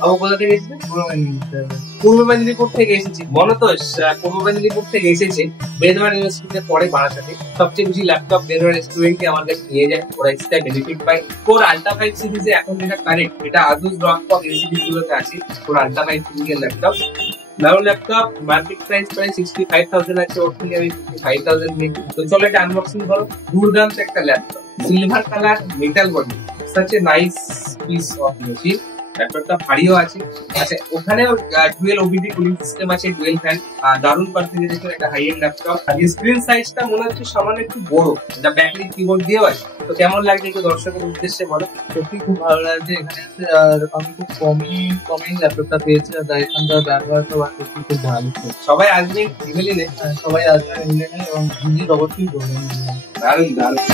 বাবু কোথা থেকে এসেছে? পূর্ব মেদিনীপুর থেকে এসেছি। মনতোষ পূর্ব মেদিনীপুর থেকে এসেছে, বেদওয়ার ইউনিভার্সিটিতে পড়ে বারাসাতে। সবচেয়ে বেশি ল্যাপটপ বেদওয়ার স্টুডেন্টকে আমার কাছে নিয়ে যায়, ওরা এক্সট্রা বেনিফিট পায়। কোর আল্ট্রা 5 সিরিজে এখন যেটা কারেন্ট, এটা Asus ROG Phone এই সিরিজ গুলোতে আছে। কোর আল্ট্রা 5 সিরিজের ল্যাপটপ, ভালো ল্যাপটপ, মার্কেট প্রাইস প্রায় 65,000 আছে, ওর থেকে আমি 55,000 নিই। তো চলো এটা আনবক্সিং করো। দুর্দান্ত একটা laptop, silver colour, metal body, such a nice piece of machine. ল্যাপটপটা ভারীও আছে। আচ্ছা, ওখানেও ডুয়েল ওবিডি কুলিং সিস্টেম আছে, ডুয়েল ফ্যান, দারুণ পারফরমেন্সের একটা হাই এন্ড ল্যাপটপ। আর স্ক্রিন সাইজটা মনে হচ্ছে সামান্য একটু বড়, যা ব্যাকলিট কিবোর্ড দিয়েও আছে। তো কেমন লাগছে একটু দর্শকের উদ্দেশ্যে বলো। সত্যি খুব ভালো লাগছে এখানে এসে, আর আমি খুব কমই ল্যাপটপটা পেয়েছি, আর এখানকার ব্যবহারটা সত্যি খুব ভালো। সবাই আসবেন ইমেলে, সবাই আসবেন ইমেলে, এবং ভিজিট অবশ্যই করবেন। দারুণ দারুণ।